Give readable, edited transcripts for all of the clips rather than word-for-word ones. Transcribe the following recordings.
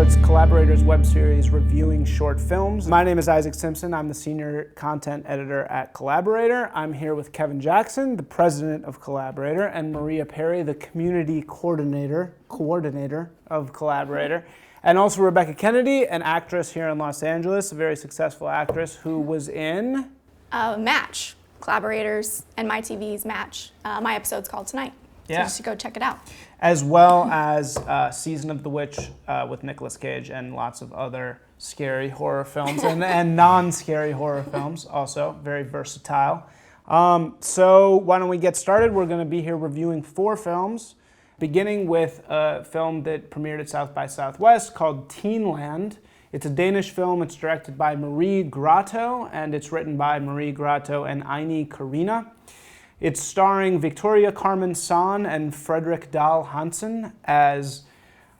Shorts, Collaborator's web series reviewing short films. My name is Isaac Simpson. I'm the senior content editor at Collaborator. I'm here with Kevin Jackson, the president of Collaborator, and Maria Perry, the community coordinator of Collaborator. And also Rebekah Kennedy, an actress here in Los Angeles, a very successful actress who was in... Match. Collaborators and MyTV's Match. My episode's called Tonight. So just go check it out. As well as Season of the Witch with Nicolas Cage and lots of other scary horror films and non-scary horror films also. Very versatile. So why don't we get started? We're going to be here reviewing 4 films, beginning with a film that premiered at South by Southwest called Teenland. It's a Danish film. It's directed by Marie Grotto, and it's written by Marie Grotto and Aine Karina. It's starring Victoria Carmen San and Fredrik Dahl Hansen as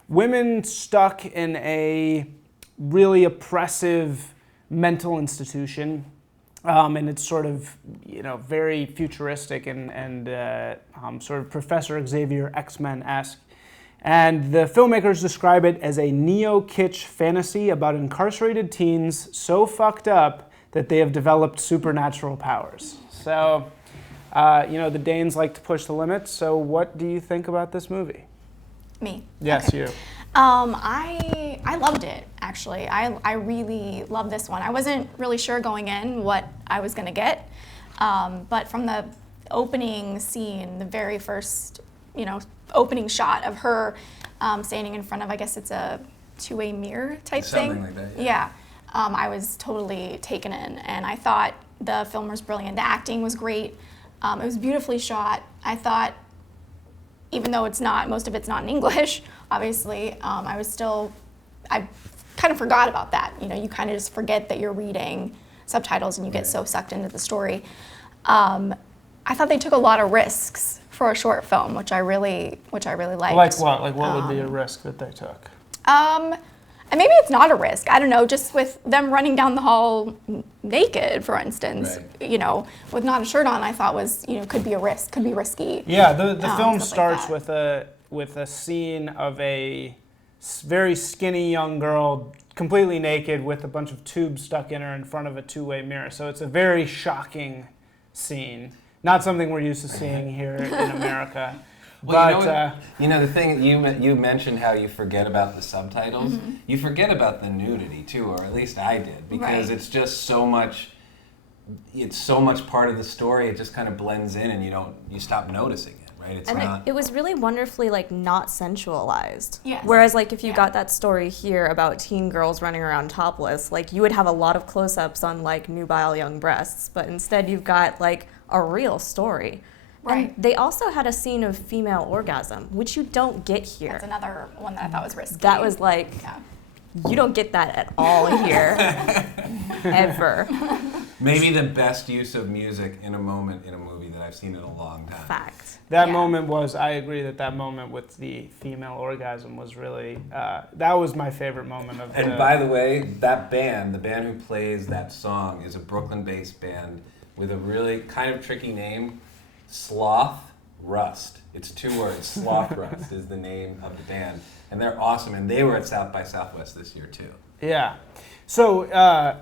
women stuck in a really oppressive mental institution. And it's sort of, very futuristic and sort of Professor Xavier X-Men-esque. And the filmmakers describe it as a neo-kitsch fantasy about incarcerated teens so fucked up that they have developed supernatural powers. So... the Danes like to push the limits, so what do you think about this movie? Me? Yes, okay. You. I loved it, actually. I really loved this one. I wasn't really sure going in what I was going to get, but from the opening scene, the very first, opening shot of her standing in front of, I guess it's a two-way mirror type thing. Something like that, yeah. I was totally taken in, and I thought the film was brilliant. The acting was great. It was beautifully shot. I thought, even though most of it's not in English, obviously, I kind of forgot about that. You kind of just forget that you're reading subtitles and you get so sucked into the story. I thought they took a lot of risks for a short film, which I really liked. Like what? Like what would be a risk that they took? And maybe it's not a risk. I don't know, just with them running down the hall naked, for instance, right. With not a shirt on, I thought was, could be a risk, could be risky. Yeah, the film starts like with a scene of a very skinny young girl completely naked with a bunch of tubes stuck in her in front of a two-way mirror. So it's a very shocking scene. Not something we're used to seeing here in America. Well, but the thing you mentioned how you forget about the subtitles. Mm-hmm. You forget about the nudity too, or at least I did, because right. it's just so much. It's so much part of the story. It just kind of blends in, and you stop noticing it, right? It was really wonderfully not sensualized. Yes. Whereas if you got that story here about teen girls running around topless, you would have a lot of close-ups on nubile young breasts, but instead you've got a real story. Right. And they also had a scene of female orgasm, which you don't get here. That's another one that I thought was risky. That was you don't get that at all here, ever. Maybe the best use of music in a moment in a movie that I've seen in a long time. Fact. That moment was, I agree that moment with the female orgasm was really, that was my favorite moment of And by the way, that band, the band who plays that song, is a Brooklyn-based band with a really kind of tricky name. Sloth Rust. It's 2 words. Sloth Rust is the name of the band. And they're awesome. And they were at South by Southwest this year, too. Yeah. So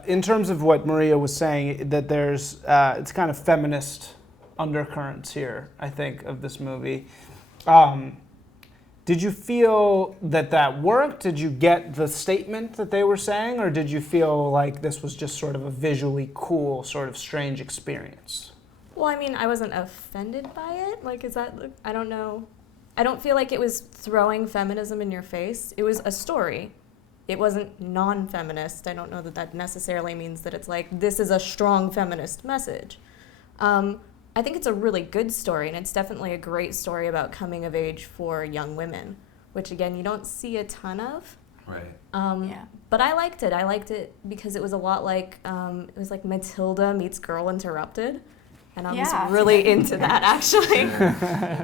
in terms of what Maria was saying, that there's, it's kind of feminist undercurrents here, I think, of this movie. Did you feel that worked? Did you get the statement that they were saying? Or did you feel like this was just sort of a visually cool, sort of strange experience? Well, I wasn't offended by it. Is that, I don't know. I don't feel like it was throwing feminism in your face. It was a story. It wasn't non-feminist. I don't know that necessarily means that it's this is a strong feminist message. I think it's a really good story, and it's definitely a great story about coming of age for young women, which, again, you don't see a ton of. Right. But I liked it. I liked it because it was a lot it was like Matilda meets Girl Interrupted. And I was really into that, actually.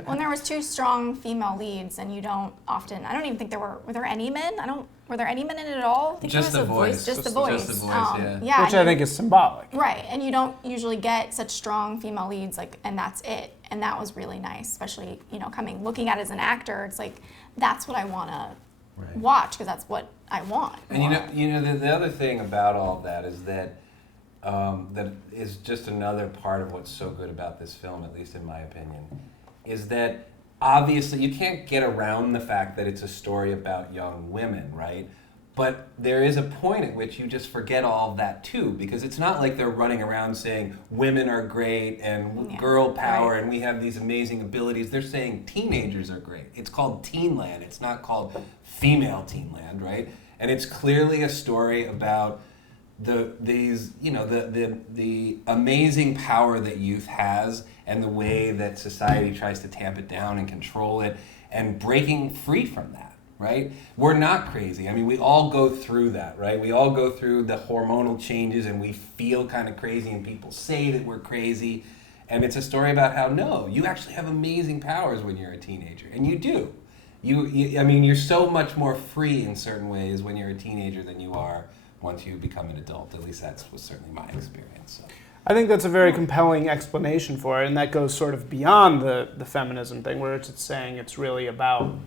When there was 2 strong female leads, and you don't often, I don't even think were there any men? Were there any men in it at all? I think just the voice. Just the voice. Just the voice, yeah. Which I think is symbolic. Right, and you don't usually get such strong female leads, and that's it. And that was really nice, especially, looking at it as an actor, it's that's what I want to watch because that's what I want. And you know, the other thing about all of that is that that is just another part of what's so good about this film, at least in my opinion, is that obviously you can't get around the fact that it's a story about young women, right? But there is a point at which you just forget all of that too, because it's not like they're running around saying women are great and girl power and we have these amazing abilities. They're saying teenagers are great. It's called Teenland. It's not called Female Teenland, right? And it's clearly a story about the amazing power that youth has and the way that society tries to tamp it down and control it and breaking free from that. Right? We're not crazy. I mean, we all go through that, right? We all go through the hormonal changes and we feel kind of crazy and people say that we're crazy. And it's a story about how, no, you actually have amazing powers when you're a teenager. And you do. I mean, you're so much more free in certain ways when you're a teenager than you are once you become an adult. At least that was certainly my experience. So. I think that's a very compelling explanation for it, and that goes sort of beyond the feminism thing, where it's saying it's really about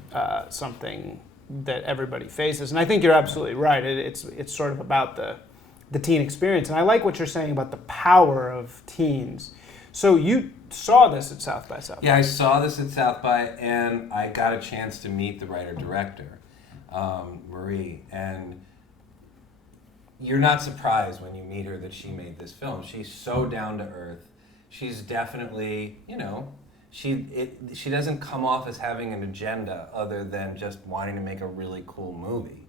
something that everybody faces. And I think you're absolutely right. It's sort of about the teen experience. And I like what you're saying about the power of teens. So you saw this at South by Southwest. Yeah, I saw this at South by, and I got a chance to meet the writer-director, Marie, and you're not surprised when you meet her that she made this film. She's so down to earth. She's definitely, you know, she doesn't come off as having an agenda other than just wanting to make a really cool movie.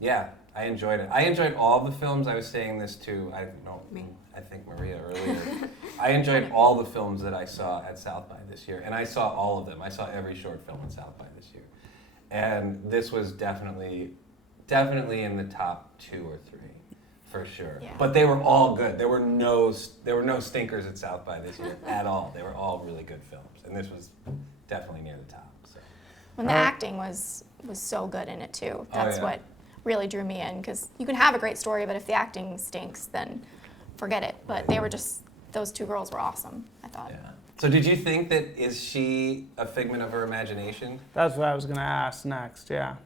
Yeah, I enjoyed it. I enjoyed all the films. I was saying this to, I think Maria earlier. I enjoyed all the films that I saw at South by this year, and I saw all of them. I saw every short film at South by this year. And this was definitely in the top 2 or 3, for sure. Yeah. But they were all good. There were no stinkers at South by this year at all. They were all really good films, and this was definitely near the top. So. When the acting was so good in it too. That's what really drew me in, because you can have a great story, but if the acting stinks, then forget it. But they were just, those 2 girls were awesome, I thought. Yeah. So did you think that, is she a figment of her imagination? That's what I was going to ask next, yeah.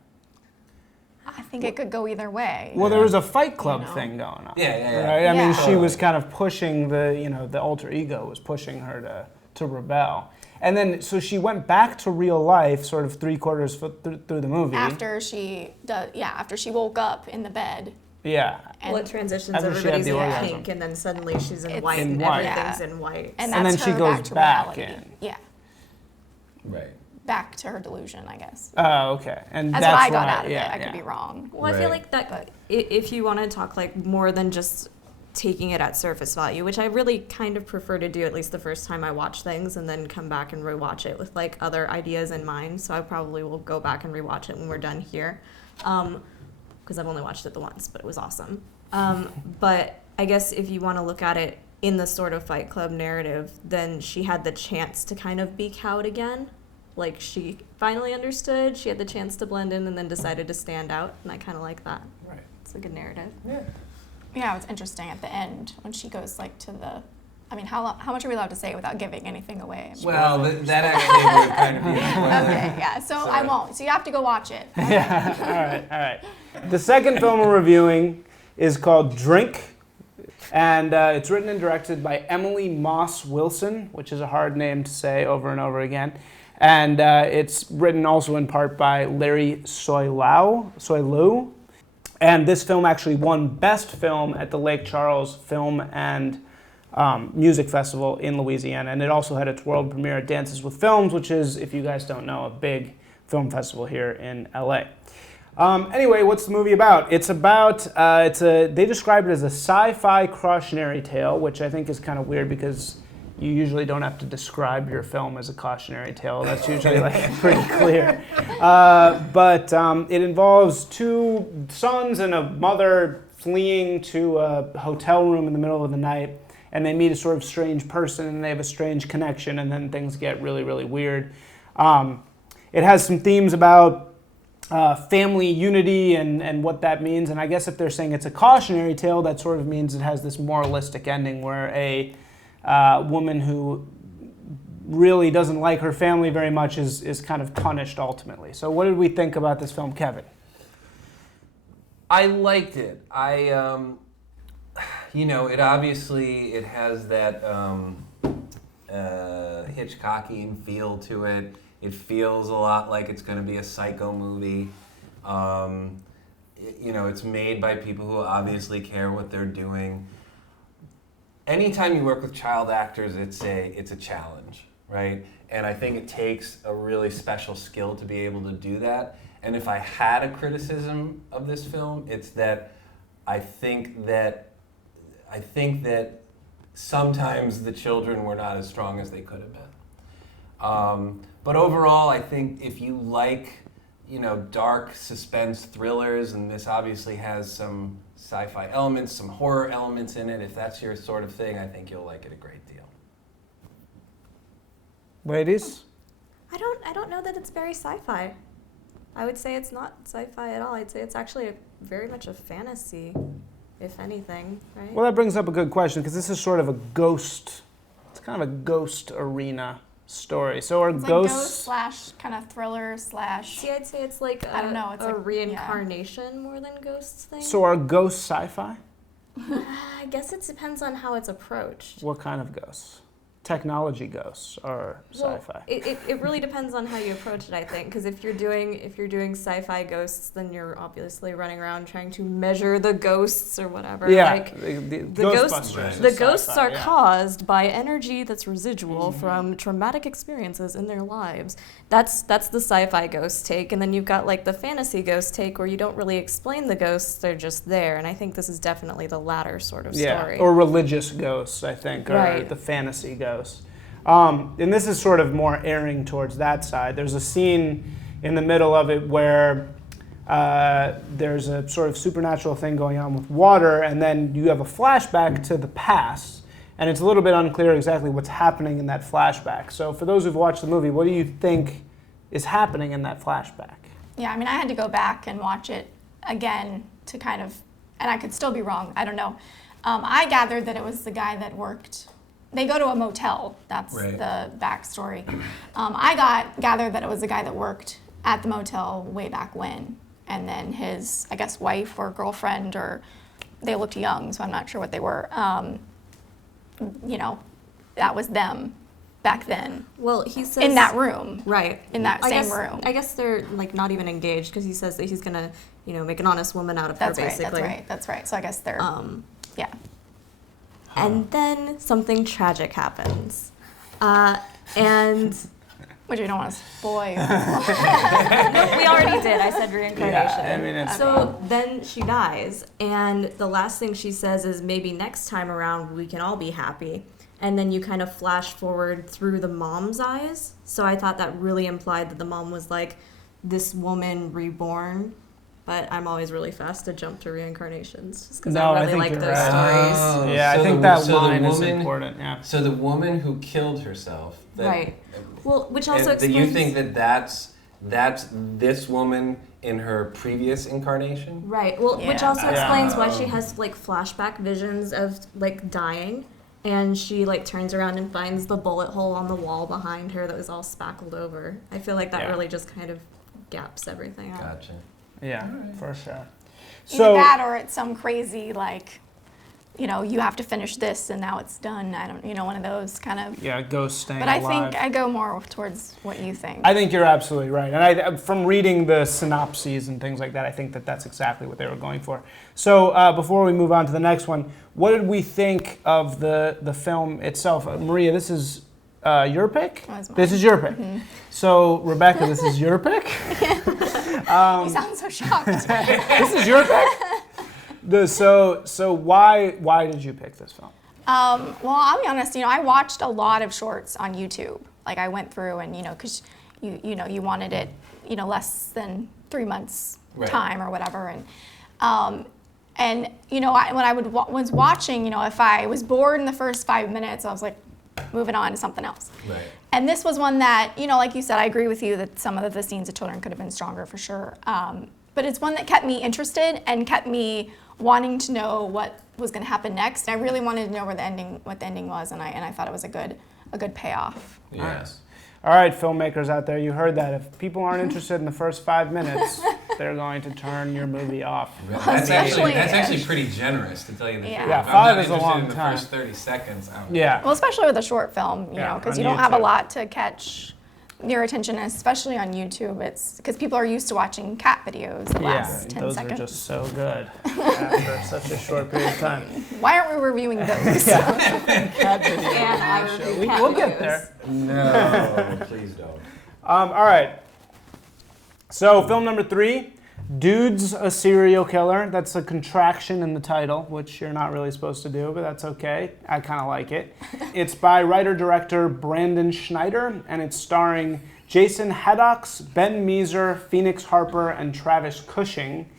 I think it could go either way. Well, there was a Fight Club thing going on. Yeah. Right? I mean, she was kind of pushing the alter ego was pushing her to rebel. And then, so she went back to real life sort of 3/4 through the movie. After she woke up in the bed. Yeah. Well, it transitions, everybody's in pink, and then suddenly she's in white, and everything's in white. And then she goes back in. Yeah. Right. Back to her delusion, I guess. Oh, okay. And that's what I got out of it. I could be wrong. Well, I feel like that, if you want to talk like more than just taking it at surface value, which I really kind of prefer to do at least the first time I watch things, and then come back and rewatch it with like other ideas in mind. So I probably will go back and rewatch it when we're done here, because I've only watched it the once, but it was awesome. But I guess if you want to look at it in the sort of Fight Club narrative, then she had the chance to kind of be cowed again. Like, she finally understood, she had the chance to blend in, and then decided to stand out, and I kind of like that. Right. It's a good narrative. Yeah, it's interesting at the end when she goes like to the, I mean, how much are we allowed to say without giving anything away? Well, that actually would kind of be a spoiler. Okay, yeah, so I won't. So you have to go watch it. Okay. Yeah, all right. The second film we're reviewing is called Drink, and it's written and directed by Emily Moss Wilson, which is a hard name to say over and over again. And it's written also in part by Larry Soileau. And this film actually won Best Film at the Lake Charles Film and Music Festival in Louisiana. And it also had its world premiere at Dances with Films, which is, if you guys don't know, a big film festival here in LA. Anyway, what's the movie about? It's about, they describe it as a sci-fi cautionary tale, which I think is kind of weird because you usually don't have to describe your film as a cautionary tale. That's usually like pretty clear. But it involves 2 sons and a mother fleeing to a hotel room in the middle of the night, and they meet a sort of strange person, and they have a strange connection, and then things get really, really weird. It has some themes about family unity and what that means, and I guess if they're saying it's a cautionary tale, that sort of means it has this moralistic ending where a woman who really doesn't like her family very much is kind of punished ultimately. So what did we think about this film, Kevin? I liked it. It obviously it has that Hitchcockian feel to it. It feels a lot like it's going to be a Psycho movie. It's made by people who obviously care what they're doing. Anytime you work with child actors, it's a challenge, right? And I think it takes a really special skill to be able to do that. And if I had a criticism of this film, it's that I think that sometimes the children were not as strong as they could have been. But overall, I think if you like, dark suspense thrillers, and this obviously has some sci-fi elements, some horror elements in it, if that's your sort of thing, I think you'll like it a great deal. Ladies? I don't know that it's very sci-fi. I would say it's not sci-fi at all. I'd say it's actually very much a fantasy, if anything, right? Well, that brings up a good question, because this is sort of a ghost, it's kind of a ghost arena story. So are It's ghosts... like ghost / kind of thriller / See, I'd say it's like I don't know, it's a like- reincarnation more than ghosts thing. So are ghosts sci-fi? I guess it depends on how it's approached. What kind of ghosts? Technology ghosts are Well, sci-fi. it really depends on how you approach it, I think, because if you're doing sci-fi ghosts, then you're obviously running around trying to measure the ghosts or whatever. Yeah, Like, the ghosts- Ghostbusters is the ghosts sci-fi, are yeah. caused by energy that's residual from traumatic experiences in their lives. That's the sci-fi ghost take, and then you've got like the fantasy ghost take where you don't really explain the ghosts; they're just there. And I think this is definitely the latter sort of story. Or religious ghosts, I think, or Right. the fantasy ghosts. And this is sort of more erring towards that side. There's a scene in the middle of it where there's a sort of supernatural thing going on with water, and then you have a flashback to the past, and it's a little bit unclear exactly what's happening in that flashback. So for those who've watched the movie, what do you think is happening in that flashback? Yeah, I mean, I had to go back and watch it again to kind of, and I could still be wrong, I don't know. I gathered that it was the guy that worked, they go to a motel, that's Right. the backstory. I gathered that it was the guy that worked at the motel way back when, and then his, I guess, wife or girlfriend, or they looked young, so I'm not sure what they were. That was them back then Well, he says in that room. Right. In that I same guess, room. I guess they're like not even engaged because he says that he's gonna, make an honest woman out of That's her, right, basically. that's right. So I guess they're, yeah. And then something tragic happens. And Which we don't want to spoil. no, we already did. I said reincarnation. Yeah, I mean, it's... So then she dies, and the last thing she says is maybe next time around we can all be happy. And then you kind of flash forward through the mom's eyes. So I thought that really implied that the mom was like this woman reborn. But I'm always really fast to jump to reincarnations just because No, I I really think like you're those right. stories. Oh, Yeah, I so think the- that so the line is woman- important, yeah. So the woman who killed herself. Right. Well, which also and that explains... you think that that's this woman in her previous incarnation? Right. Well, which Yeah. also Yeah. explains why she has like flashback visions of like dying, and she like turns around and finds the bullet hole on the wall behind her that was all spackled over. I feel like that Yeah. really just kind of gaps everything up. Gotcha. Yeah, for sure. Either that or it's some crazy, like, you have to finish this and now it's done. I don't, one of those kind of. Yeah, ghosts staying But I alive. think I go more towards what you think. I think you're absolutely right. And from reading the synopses and things like that, I think that that's exactly what they were going for. So before we move on to the next one, what did we think of the film itself? Maria, this is your pick? That was mine. This is your pick. So, Rebecca, this is your pick? You sound so shocked. This is your pick? So why did you pick this film? Well, I'll be honest. I watched a lot of shorts on YouTube. Like I went through and because you wanted it less than 3 months Right. time or whatever, and when I was watching, if I was bored in the first 5 minutes, I was like moving on to something else. Right. And this was one that like you said, I agree with you that some of the scenes of children could have been stronger for sure. But it's one that kept me interested and kept me wanting to know what was going to happen next. I really wanted to know what the ending was, and I thought it was a good a good payoff. Nice. All right, filmmakers out there, you heard that. If people aren't interested in the first 5 minutes, they're going to turn your movie off. That's actually pretty generous, to tell you the truth. Yeah, If 5 I'm is not a long interested in time. the first 30 seconds, Yeah. Well, especially with a short film, you know, because on you don't have a YouTube. lot to catch your attention, especially on YouTube. It's because people are used to watching cat videos that last 10 those seconds. are just so good after such a short period of time. Why aren't we reviewing those? Cat video. And I review cat We'll get videos. there. No, please don't. All right. So, film number 3, Dude's a Serial Killer. That's a contraction in the title, which you're not really supposed to do, but that's okay. I kind of like it. It's by writer-director Brandon Schneider, and it's starring Jason Haddox, Ben Meeser, Phoenix Harper, and Travis Cushing.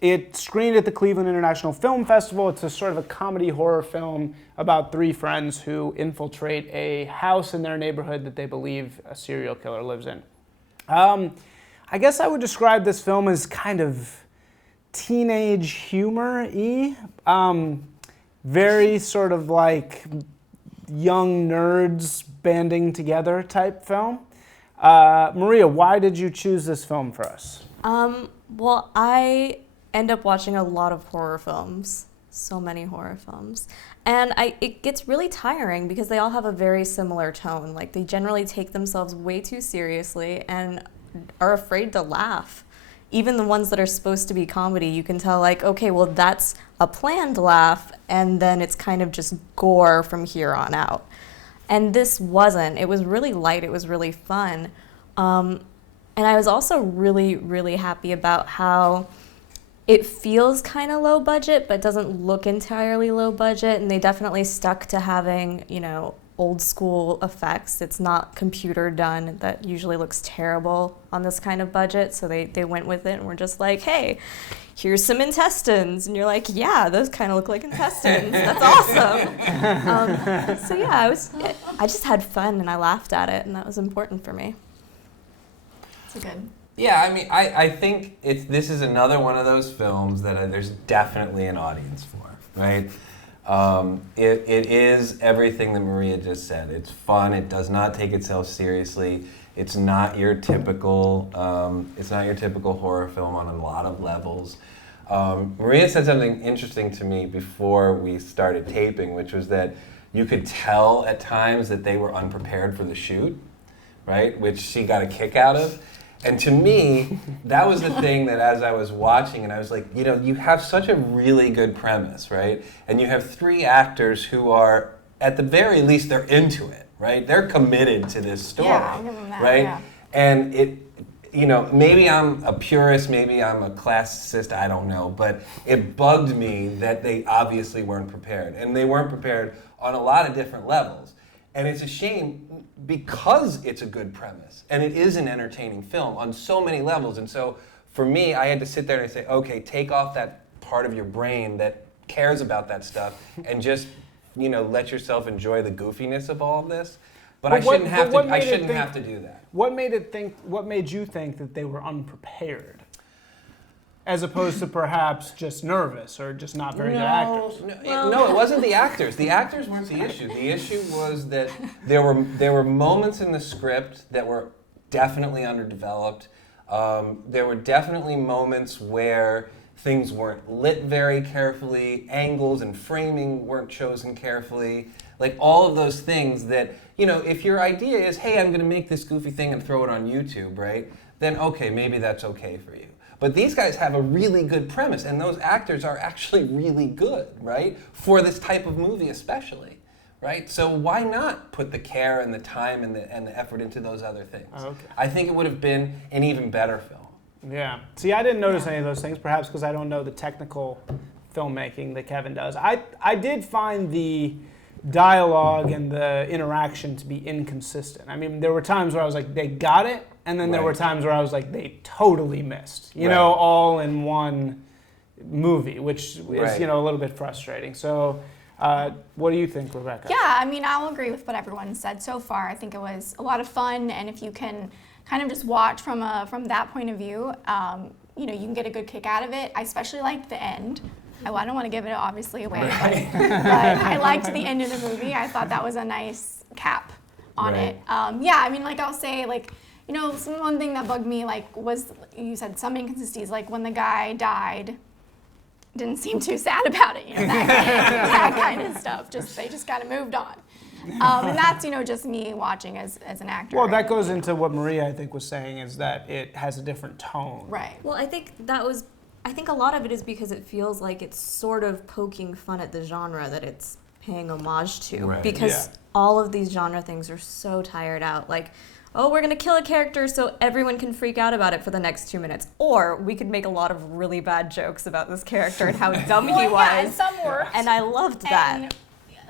It screened at the Cleveland International Film Festival. It's a sort of a comedy horror film about 3 friends who infiltrate a house in their neighborhood that they believe a serial killer lives in. I guess I would describe this film as kind of teenage humor-y. Very sort of like young nerds banding together type film. Maria, why did you choose this film for us? Well, I end up watching a lot of horror films, so many horror films. And it gets really tiring because they all have a very similar tone. Like, they generally take themselves way too seriously and are afraid to laugh. Even the ones that are supposed to be comedy, you can tell, like, okay, well, that's a planned laugh, and then it's kind of just gore from here on out. And this wasn't. It was really light. It was really fun. And I was also really, really happy about how it feels kind of low budget, but doesn't look entirely low budget. And they definitely stuck to having, you know, old school effects. It's not computer done. That usually looks terrible on this kind of budget. So they went with it and were just like, hey, here's some intestines. And you're like, yeah, those kind of look like intestines. That's awesome. So yeah, I just had fun and I laughed at it, and that was important for me. It's good. Yeah, I mean, I think this is another one of those films that there's definitely an audience for, right? It is everything that Maria just said. It's fun. It does not take itself seriously. It's not your typical horror film on a lot of levels. Maria said something interesting to me before we started taping, which was that you could tell at times that they were unprepared for the shoot, right? Which she got a kick out of. And to me, that was the thing that as I was watching, and I was like, you know, you have such a really good premise, right? And you have 3 actors who are, at the very least, they're into it, right? They're committed to this story, Yeah, I'll give them that, right? yeah. And it, you know, maybe I'm a purist, maybe I'm a classicist, I don't know, but it bugged me that they obviously weren't prepared. And they weren't prepared on a lot of different levels. And it's a shame because it's a good premise and it is an entertaining film on so many levels. And so for me, I had to sit there and say, okay, take off that part of your brain that cares about that stuff and just, you know, let yourself enjoy the goofiness of all of this. But I shouldn't have to do that. What made you think that they were unprepared? As opposed to perhaps just nervous or just not very good actors. No, it wasn't the actors. The actors weren't the issue. The issue was that there were moments in the script that were definitely underdeveloped. There were definitely moments where things weren't lit very carefully, angles and framing weren't chosen carefully. Like all of those things that, you know, if your idea is, hey, I'm going to make this goofy thing and throw it on YouTube, right? Then okay, maybe that's okay for you. But these guys have a really good premise, and those actors are actually really good, right? For this type of movie especially, right? So why not put the care and the time and the effort into those other things? Okay. I think it would have been an even better film. Yeah. See, I didn't notice any of those things, perhaps because I don't know the technical filmmaking that Kevin does. I did find the dialogue and the interaction to be inconsistent. I mean, there were times where I was like, they got it, and then there were times where I was like, they totally missed. You know, all in one movie, which is, you know, a little bit frustrating. So what do you think, Rebekah? Yeah, I mean, I'll agree with what everyone said so far. I think it was a lot of fun, and if you can kind of just watch from that point of view, you know, you can get a good kick out of it. I especially liked the end. I don't want to give it obviously away, but I liked the end of the movie. I thought that was a nice cap on Right. it. Yeah, I mean, like I'll say, like, you know, one thing that bugged me, like, was you said some inconsistencies, like when the guy died, didn't seem too sad about it, you know, that kind of stuff. They just kind of moved on. And that's, you know, just me watching as an actor. Well, that goes into what Maria, I think, was saying, is that it has a different tone. Right. Well, I think a lot of it is because it feels like it's sort of poking fun at the genre that it's paying homage to. Right. Because all of these genre things are so tired out. Like, oh, we're going to kill a character so everyone can freak out about it for the next 2 minutes. Or we could make a lot of really bad jokes about this character and how dumb he was. Yeah, and some worked. And I loved that.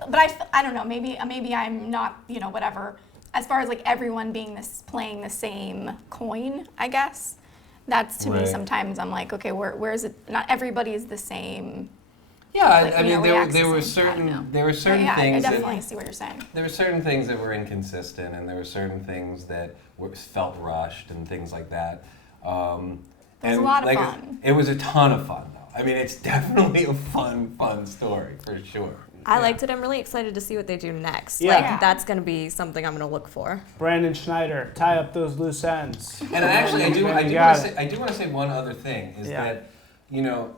But I don't know, maybe I'm not, you know, whatever. As far as like everyone playing the same coin, I guess. That's to me Right. sometimes I'm like, okay, where is it? Not everybody is the same. Yeah, Like, I you mean, know, there reacts the were same. I don't know. certain there were But certain yeah, I things definitely that see what you're saying. there were certain things that were inconsistent, and there were certain things that felt rushed and things like that. It was and a lot of like, fun. It was a ton of fun, though. I mean, it's definitely a fun story for sure. I liked it. I'm really excited to see what they do next. Yeah. Like, Yeah. that's going to be something I'm going to look for. Brandon Schneider, tie up those loose ends. And actually, I do You want got to say one other thing is Yeah. that, you know,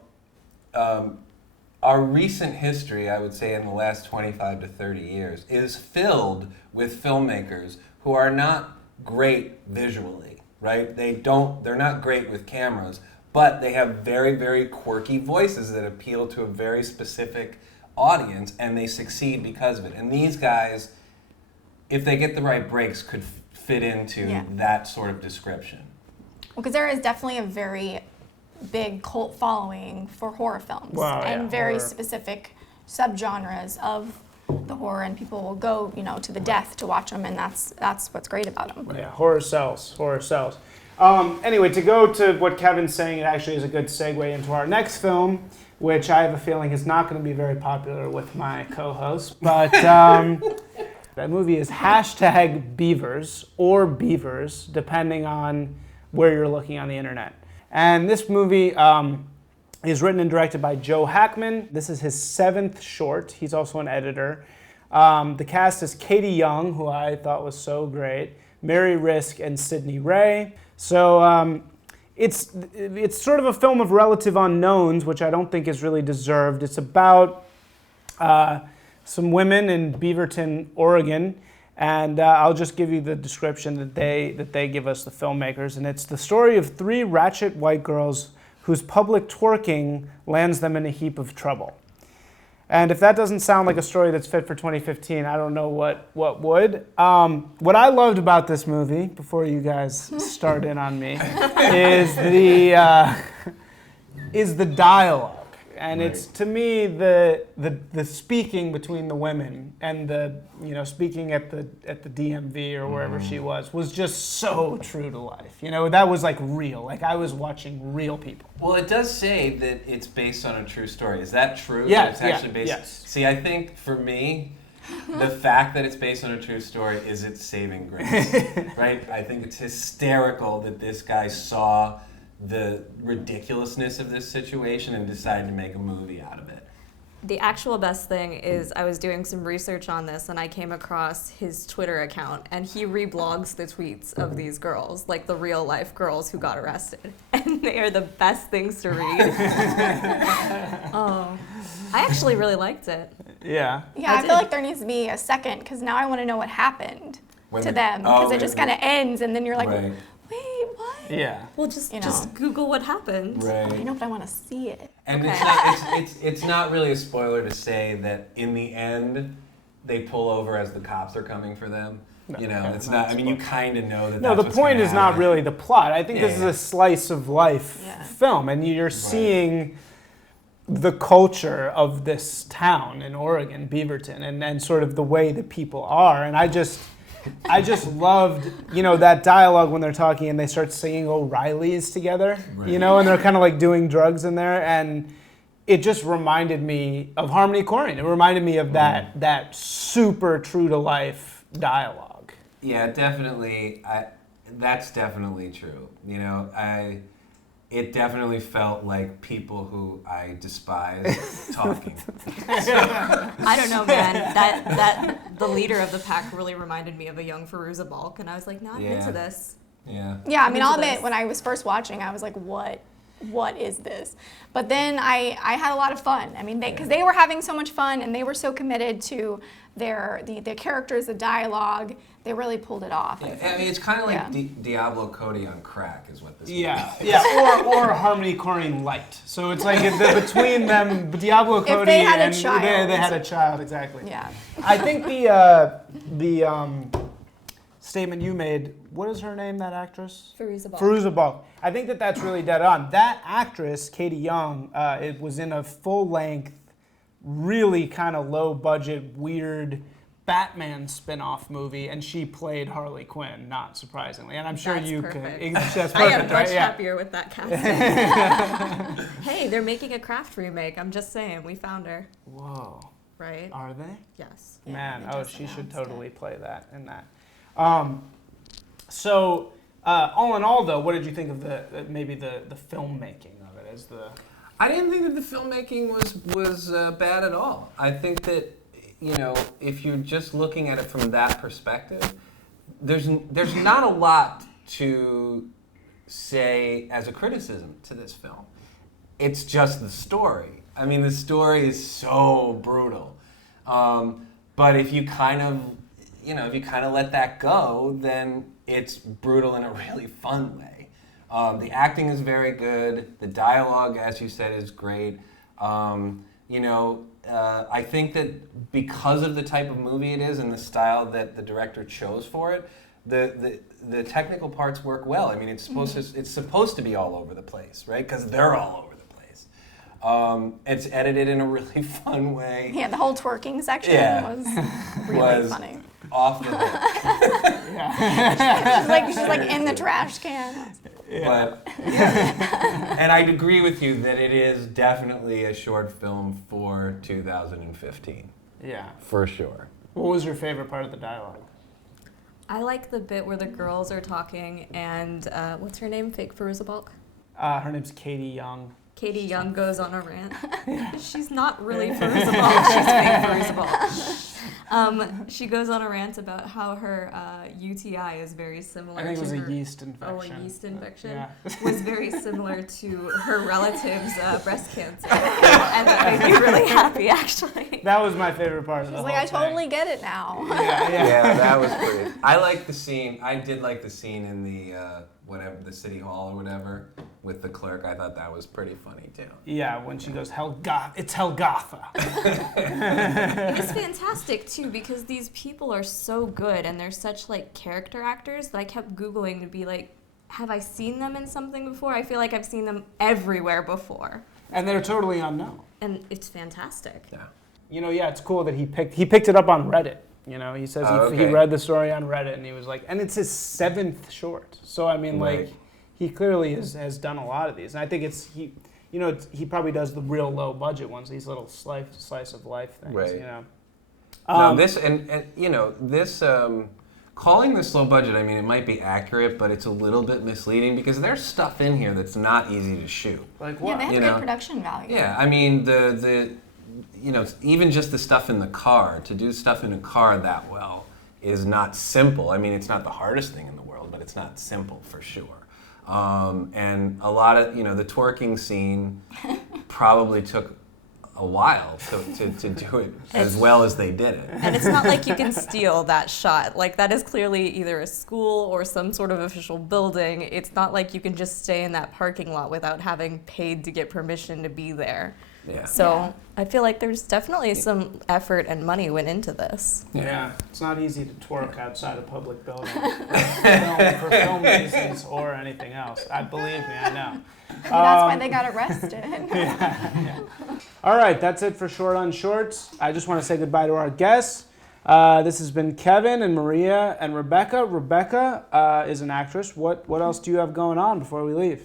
our recent history, I would say, in the last 25 to 30 years, is filled with filmmakers who are not great visually, right? They're not great with cameras, but they have very, very quirky voices that appeal to a very specific audience, and they succeed because of it. And these guys, if they get the right breaks, could fit into Yeah. that sort of description. Well, because there is definitely a very big cult following for horror films Wow, and yeah, very horror. specific subgenres of the horror, and people will go, you know, to the death to watch them, and that's what's great about them. Yeah, horror sells. Horror sells. Anyway, to go to what Kevin's saying, it actually is a good segue into our next film, which I have a feeling is not going to be very popular with my co-host. But that movie is #Beavers or Beavers, depending on where you're looking on the internet. And this movie is written and directed by Joe Hackman. This is his 7th short. He's also an editor. The cast is Katie Young, who I thought was so great, Mary Risk, and Sydney Ray. So it's sort of a film of relative unknowns, which I don't think is really deserved. It's about some women in Beaverton, Oregon, and I'll just give you the description that they give us, the filmmakers, and it's the story of 3 ratchet white girls whose public twerking lands them in a heap of trouble. And if that doesn't sound like a story that's fit for 2015, I don't know what would. What I loved about this movie, before you guys start in on me, is the dialogue. And Right. it's, to me, the speaking between the women and speaking at the DMV or wherever she was just so true to life. You know, that was like real. Like I was watching real people. Well, it does say that it's based on a true story. Is that true? Yeah, That it's actually based. yes. See, I think for me, the fact that it's based on a true story is its saving grace, right? I think it's hysterical that this guy saw the ridiculousness of this situation and decided to make a movie out of it. The actual best thing is I was doing some research on this and I came across his Twitter account and he reblogs the tweets of these girls, like the real life girls who got arrested. And they are the best things to read. Oh, I actually really liked it. Yeah. Yeah, I feel like there needs to be a second, because now I want to know what happened When to the- them, oh, because it just kind of ends, and then you're like, Right. wait, what? Yeah. Well, just You know. just Google what happened. I Right. know, but I want to see it. And Okay. it's not really a spoiler to say that in the end, they pull over as the cops are coming for them. You know, okay, it's not not. I mean, you kind of know that. No, that's the what's point gonna is not happen. really the plot. I think this is Yeah. a slice of life Yeah. film, and you're seeing the culture of this town in Oregon, Beaverton, and sort of the way that people are. And I just loved, that dialogue when they're talking and they start singing O'Reilly's together, Right. and they're kind of like doing drugs in there, and it just reminded me of Harmony Korine. It reminded me of that super true to life dialogue. Yeah, definitely. That's definitely true. it definitely felt like people who I despise talking. I don't know, man. That the leader of the pack really reminded me of a young Firuza Balk, and I was like, no, I'm into this. Yeah. Yeah, I mean, I'll into admit, this. when I was first watching, I was like, what is this? But then I had a lot of fun. I mean, because they were having so much fun and they were so committed to the characters, the dialogue. They really pulled it off. I mean, it's kind of like Yeah. Diablo Cody on crack is what this movie Yeah, is. yeah, or Harmony Korine light. So it's like between them, Diablo Cody they had a and child. they had a child, exactly. Yeah. I think the statement you made, what is her name, that actress? Firuza Balk. Firuza Balk. I think that's really dead on. That actress, Katie Young, it was in a full-length, really kind of low-budget, weird Batman spin-off movie, and she played Harley Quinn, not surprisingly. And I'm sure That's you perfect. could. That's perfect, I am right? much Yeah. happier with that casting. Hey, they're making a Craft remake. I'm just saying, we found her, Whoa. right? Are they? Yes. Man, they oh, just she should announced totally play that in that. So, all in all, though, what did you think of maybe the filmmaking of it as the? I didn't think that the filmmaking was bad at all. I think that, if you're just looking at it from that perspective, there's not a lot to say as a criticism to this film. It's just the story. I mean, the story is so brutal. But if you kind of let that go, then it's brutal in a really fun way. The acting is very good. The dialogue, as you said, is great. I think that because of the type of movie it is and the style that the director chose for it, the technical parts work well. I mean, it's supposed to be all over the place, right? Because they're all over the place. It's edited in a really fun way. Yeah, the whole twerking section was really Was funny. off the hook. She's like in the trash can. But and I'd agree with you that it is definitely a short film for 2015. Yeah. For sure. What was your favorite part of the dialogue? I like the bit where the girls are talking and what's her name? Fake Firuza Balk? Her name's Katie Young. Katie Young goes on a rant. She's not really Firuza Balk, she's fake Firuza Balk. She goes on a rant about how her UTI is very similar I think it was to a her... yeast infection. Oh, a yeast infection? Yeah. Was very similar to her relative's breast cancer. And that made me really happy, actually. That was my favorite part of the She's whole like, I thing. totally get it now. Yeah, that was pretty. I like the scene. I did like the scene in the the city hall or whatever with the clerk. I thought that was pretty funny too. Yeah, when she goes, it's Helgotha. It was fantastic too because these people are so good and they're such like character actors that I kept Googling to be like, have I seen them in something before? I feel like I've seen them everywhere before. And they're totally unknown. And it's fantastic. Yeah. It's cool that he picked it up on Reddit. He says he read the story on Reddit and he was like, and it's his 7th short. So I mean, Right. like, he clearly has done a lot of these, and I think he probably does the real low budget ones, these little slice of life things. Right. Um, This calling this low budget, I mean, it might be accurate, but it's a little bit misleading because there's stuff in here that's not easy to shoot. Like Yeah, what? they had good production value. Yeah, I mean even just the stuff in the car, to do stuff in a car that well is not simple. I mean, it's not the hardest thing in the world, but it's not simple for sure. And a lot of, the twerking scene probably took a while to do it as well as they did it. And it's not like you can steal that shot. Like, that is clearly either a school or some sort of official building. It's not like you can just stay in that parking lot without having paid to get permission to be there. Yeah. So I feel like there's definitely some effort and money went into this. Yeah, it's not easy to twerk outside a public building for film reasons or anything else. Believe me, I know. Maybe that's why they got arrested. All right, that's it for Short on Shorts. I just want to say goodbye to our guests. This has been Kevin and Maria and Rebekah. Rebekah is an actress. What else do you have going on before we leave?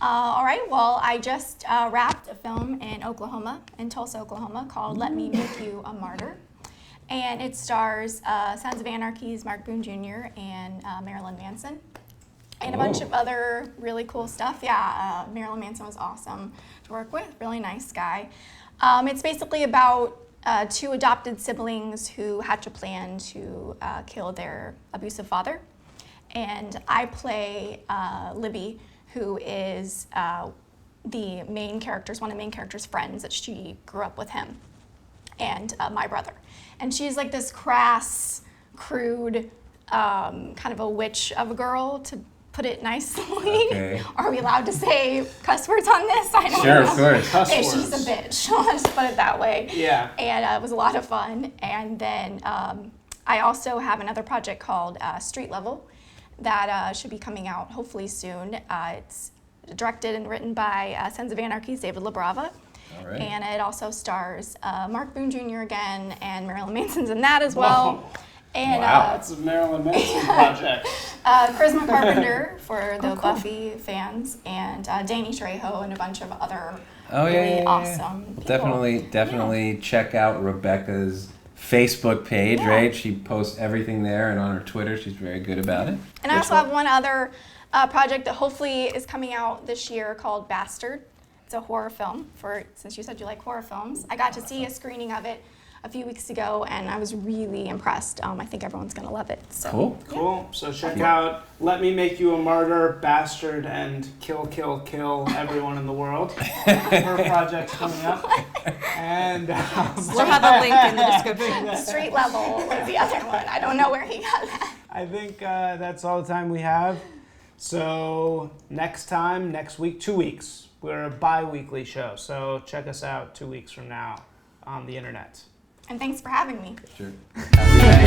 All right, well, I just wrapped a film in Tulsa, Oklahoma, called Let Me Make You a Martyr. And it stars Sons of Anarchy's Mark Boone Jr. and Marilyn Manson. and a bunch of other really cool stuff. Yeah, Marilyn Manson was awesome to work with, really nice guy. It's basically about two adopted siblings who hatch a plan to kill their abusive father. And I play Libby, who is one of the main character's friends, that she grew up with him and my brother. And she's like this crass, crude, kind of a witch of a girl, to put it nicely. Okay. Are we allowed to say cuss words on this? I don't Sure, know. of course. Cuss Hey, words. she's a bitch. Let's put it that way. Yeah. And it was a lot of fun. And then I also have another project called Street Level that should be coming out hopefully soon. It's directed and written by Sons of Anarchy's David LaBrava. All right. And it also stars Mark Boone Jr. again, and Marilyn Manson's in that as well. Whoa. And Wow. That's a Marilyn Manson project. Charisma Carpenter for the Buffy fans, and Danny Trejo, and a bunch of other really awesome people. Definitely check out Rebekah's Facebook page, right? She posts everything there, and on her Twitter, she's very good about it. And I also have one other project that hopefully is coming out this year called Bastard. It's a horror film, since you said you like horror films. I got to see a screening of it a few weeks ago, and I was really impressed. I think everyone's going to love it. So. Cool. Cool. So check out Let Me Make You a Martyr, Bastard, and Kill, Kill, Kill Everyone in the World. Her project's coming up. And We'll have a link in the description. Street Level was the other one. I don't know where he got that. I think that's all the time we have. So next week, 2 weeks. We're a bi-weekly show, so check us out 2 weeks from now on the internet. And thanks for having me. Sure. Have a good night.